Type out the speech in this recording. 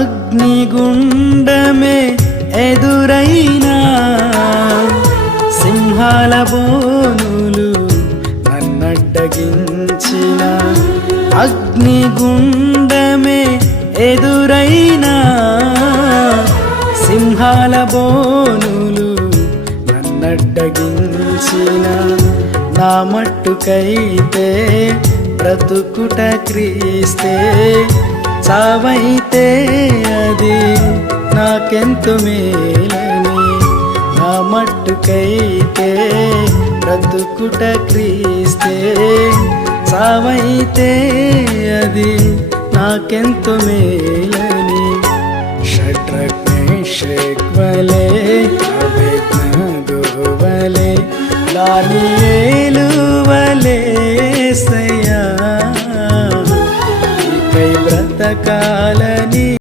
అగ్నిగుండమే ఎదురైనా సింహాల బోనులు నన్నడ్డగించిన అగ్నిగుండమే ఎదురైనా సింహాల బోనులు నన్నడ్డగించిన నా మట్టుకైతే బ్రతుకుట క్రీస్తే చావైతే అది నాకెంత మేలని నా మట్టుకైతే బ్రతుకుట క్రీస్తే. చావైతే అది నాకెంత మేలని షట్రగ్నేషక్వలే అభిజ్ఞగోవలే లానియేలువలే సయ్యా శాశ్వత